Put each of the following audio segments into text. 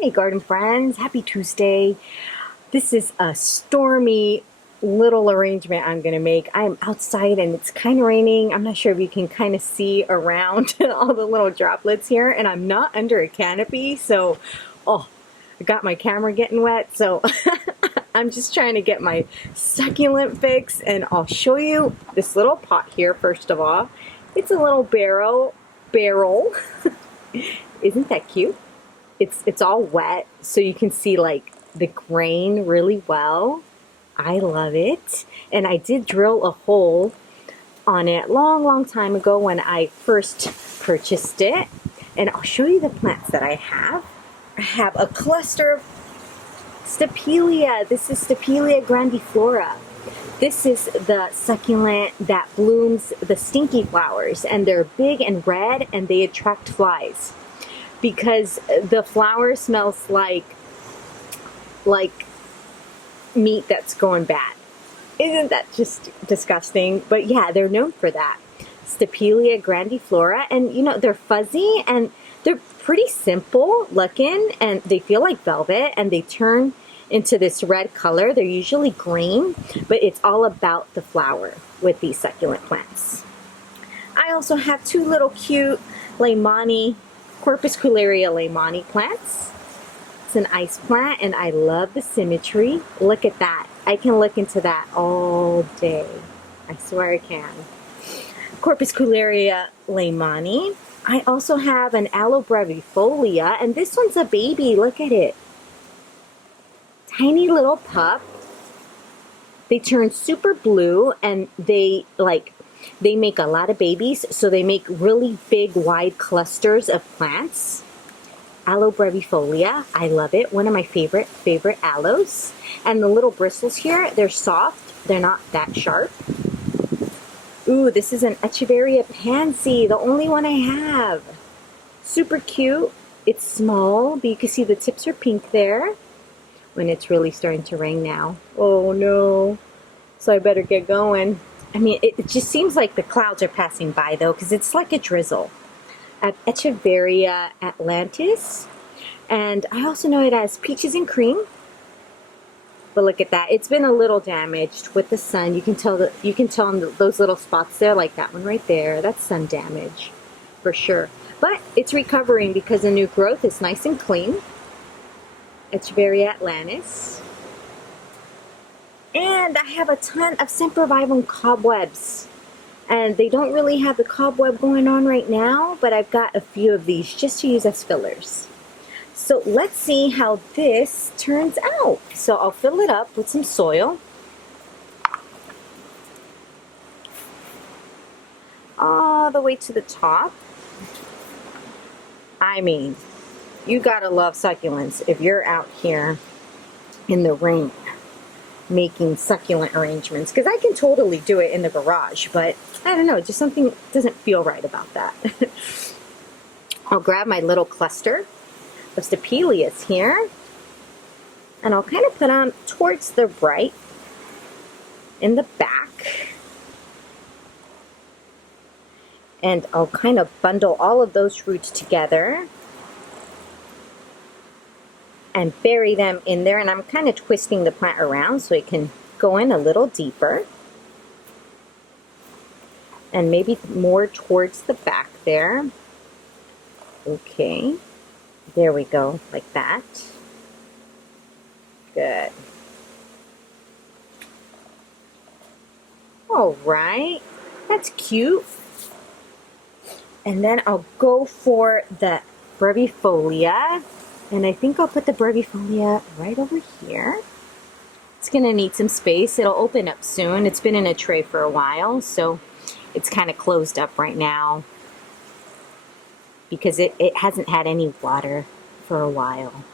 Hey garden friends, happy Tuesday. This is a stormy little arrangement I'm going to make. I'm outside and it's kind of raining. I'm not sure if you can kind of see around all the little droplets here, and I'm not under a canopy, so I got my camera getting wet, so I'm just trying to get my succulent fix, and I'll show you this little pot here first of all. It's a little barrel. Isn't that cute? It's all wet, so you can see like the grain really well. I love it. And I did drill a hole on it long time ago when I first purchased it. And I'll show you the plants that I have. I have a cluster of Stapelia. This is Stapelia Grandiflora. This is the succulent that blooms the stinky flowers, and they're big and red and they attract flies, because the flower smells like meat that's going bad. Isn't that just disgusting? But yeah, they're known for that. Stapelia Grandiflora, and you know, they're fuzzy and they're pretty simple looking, and they feel like velvet, and they turn into this red color. They're usually green, but it's all about the flower with these succulent plants. I also have two little cute Corpuscularia Leimani plants. It's an ice plant, and I love the symmetry. Look at that. I can look into that all day. I swear I can. Corpuscularia Leimani. I also have an Aloe Brevifolia, and this one's a baby. Look at it. Tiny little pup. They turn super blue, and they make a lot of babies, so they make really big, wide clusters of plants. Aloe Brevifolia, I love it. One of my favorite aloes. And the little bristles here, they're soft. They're not that sharp. Ooh, this is an Echeveria Pansy, the only one I have. Super cute. It's small, but you can see the tips are pink there. When it's really starting to rain now. Oh no. So I better get going. I mean, it just seems like the clouds are passing by though, because it's like a drizzle. At Echeveria Atlantis, and I also know it as peaches and cream. But look at that; it's been a little damaged with the sun. You can tell in those little spots there, like that one right there. That's sun damage, for sure. But it's recovering because the new growth is nice and clean. Echeveria Atlantis. And I have a ton of Sempervivum Cobwebs. And they don't really have the cobweb going on right now, but I've got a few of these just to use as fillers. So let's see how this turns out. So I'll fill it up with some soil. All the way to the top. I mean, you gotta love succulents if you're out here in the rain making succulent arrangements, because I can totally do it in the garage, but I don't know, just something doesn't feel right about that. I'll grab my little cluster of Stapelias here, and I'll kind of put on towards the right in the back, and I'll kind of bundle all of those roots together and bury them in there, and I'm kind of twisting the plant around so it can go in a little deeper, and maybe more towards the back there. Okay, there we go, like that. Good. All right, that's cute. And then I'll go for the Brevifolia. And I think I'll put the Brevifolia right over here. It's going to need some space. It'll open up soon. It's been in a tray for a while, so it's kind of closed up right now because it hasn't had any water for a while.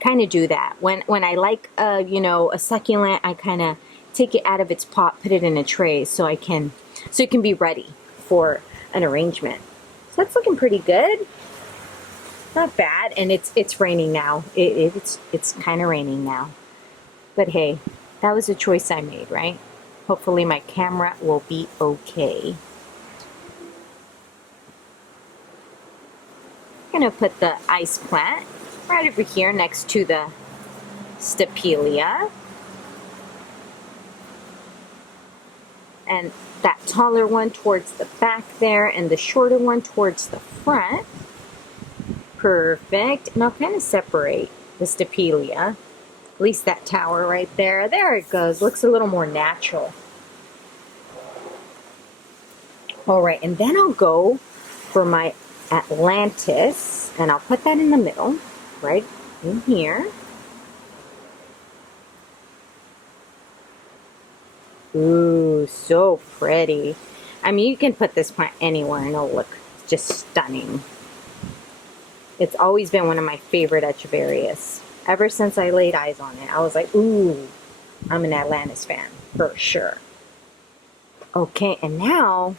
Kind of do that. When I like, you know, a succulent, I kind of take it out of its pot, put it in a tray so it can be ready for an arrangement. So that's looking pretty good. Not bad, and it's raining now. It's kind of raining now. But hey, that was a choice I made, right? Hopefully my camera will be okay. I'm gonna put the ice plant right over here next to the Stapelia. And that taller one towards the back there, and the shorter one towards the front. Perfect. And I'll kind of separate the Stapelia. At least that tower right there. There it goes. Looks a little more natural. Alright, and then I'll go for my Atlantis, and I'll put that in the middle, right in here. Ooh, so pretty. I mean, you can put this plant anywhere and it'll look just stunning. It's always been one of my favorite Echeverias. Ever since I laid eyes on it, I was like, ooh, I'm an Atlantis fan, for sure. Okay, and now,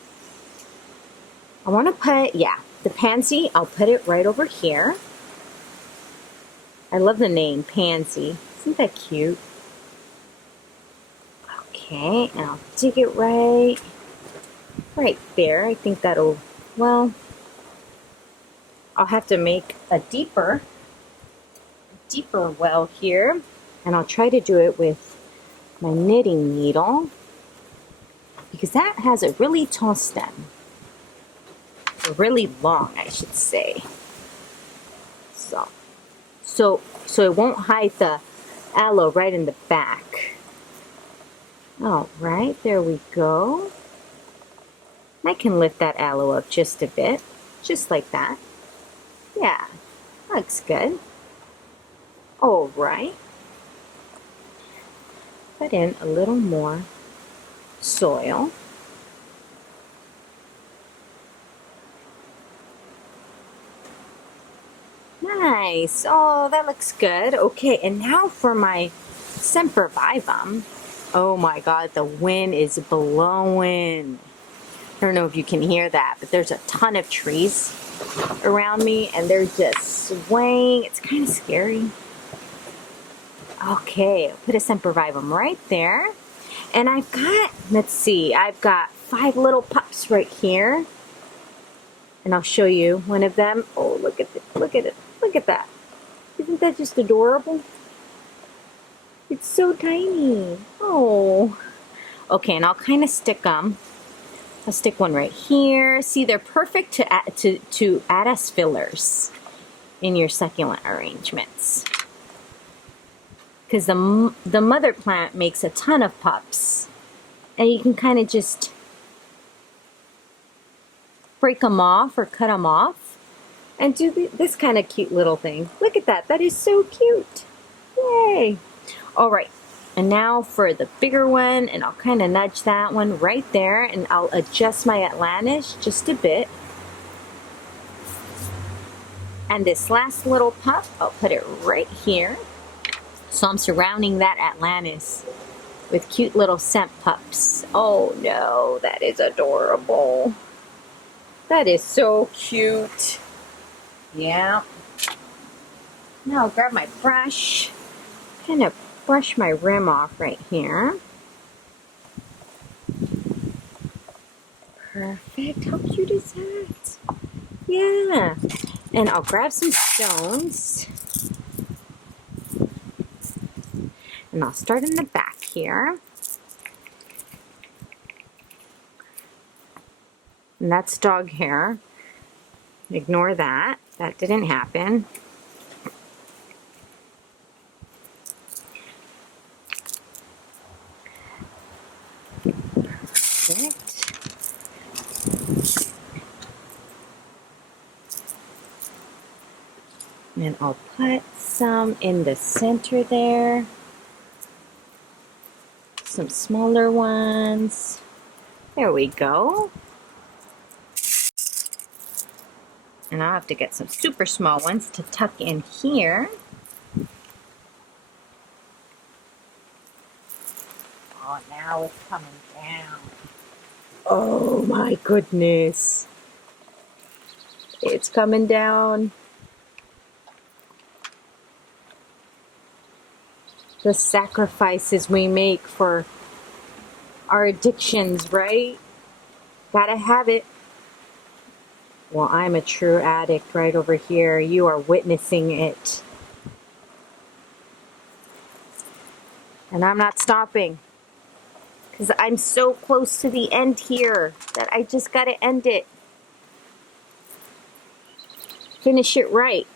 I want to put, yeah, the Pansy, I'll put it right over here. I love the name, Pansy. Isn't that cute? Okay, and I'll dig it right there. I think that'll, well, I'll have to make a deeper well here, and I'll try to do it with my knitting needle because that has a really tall stem, or really long, I should say. So it won't hide the aloe right in the back. All right, there we go. I can lift that aloe up just a bit, just like that. Yeah, looks good. All right. Put in a little more soil. Nice. Oh, that looks good. Okay, and now for my Sempervivum. Oh my God, the wind is blowing. I don't know if you can hear that, but there's a ton of trees around me and they're just swaying. It's kind of scary. Okay, I'll put a Sempervivum right there. And I've got, let's see, I've got 5 little pups right here. And I'll show you one of them. Oh, look at it, look at it, look at that. Isn't that just adorable? It's so tiny. Oh. Okay, and I'll kind of stick them. I'll stick one right here. See, they're perfect to add as fillers in your succulent arrangements. Because the mother plant makes a ton of pups. And you can kind of just break them off or cut them off and do this kind of cute little thing. Look at that. That is so cute. Yay. All right. And now for the bigger one, and I'll kind of nudge that one right there, and I'll adjust my Atlantis just a bit. And this last little pup, I'll put it right here. So I'm surrounding that Atlantis with cute little scent pups. Oh no, that is adorable. That is so cute. Yeah. Now I'll grab my brush, kind of brush my rim off right here. Perfect. How cute is that? Yeah. And I'll grab some stones. And I'll start in the back here. And that's dog hair. Ignore that. That didn't happen. Perfect. And I'll put some in the center there. Some smaller ones. There we go. And I'll have to get some super small ones to tuck in here. Oh, now it's coming down. Oh my goodness. It's coming down. The sacrifices we make for our addictions, right? Gotta have it. Well, I'm a true addict right over here. You are witnessing it. And I'm not stopping. Because I'm so close to the end here that I just got to end it. Finish it right.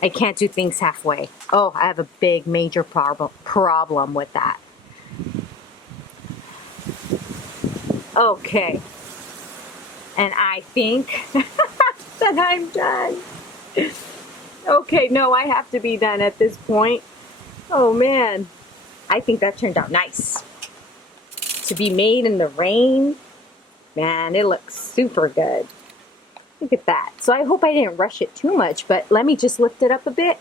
I can't do things halfway. Oh, I have a big major problem with that. Okay. And I think that I'm done. Okay, no, I have to be done at this point. Oh man, I think that turned out nice. To be made in the rain, man, it looks super good. Look at that. So I hope I didn't rush it too much, but let me just lift it up a bit.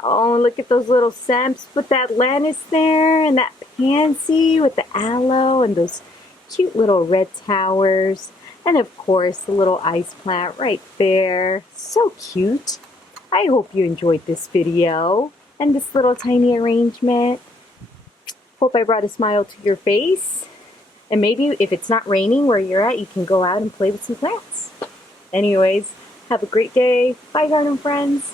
Oh, look at those little semps with that lettuce there and that pansy with the aloe and those cute little red towers. And of course, the little ice plant right there. So cute. I hope you enjoyed this video and this little tiny arrangement. Hope I brought a smile to your face. And maybe if it's not raining where you're at, you can go out and play with some plants. Anyways, have a great day. Bye, garden friends.